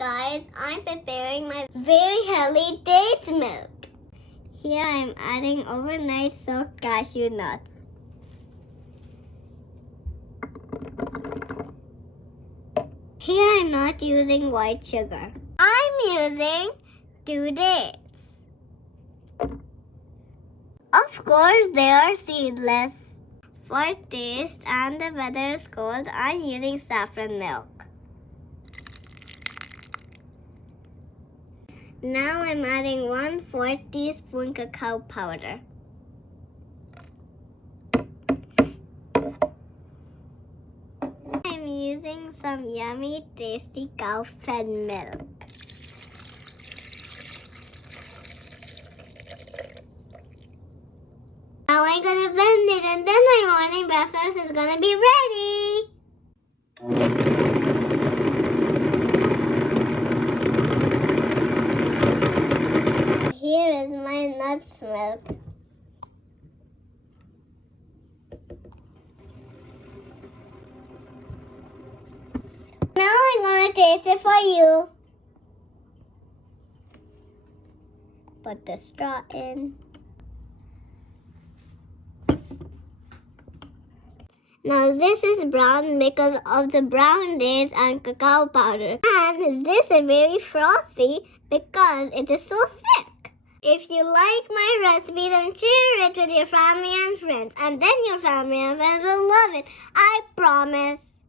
guys, I'm preparing my very healthy date milk. Here I'm adding overnight soaked cashew nuts. Here I'm not using white sugar. I'm using 2 dates. Of course, they are seedless. For taste and the weather is cold, I'm using saffron milk. Now I'm adding 1/4 teaspoon cacao powder. I'm using some yummy, tasty cow-fed milk. Now I'm gonna blend it and then my morning breakfast is gonna be ready. Here is my nuts milk. Now I'm gonna taste it for you. Put the straw in. Now this is brown because of the brown dates and cacao powder. And this is very frothy because it is so thick. If you like my recipe, then share it with your family and friends. And then your family and friends will love it. I promise.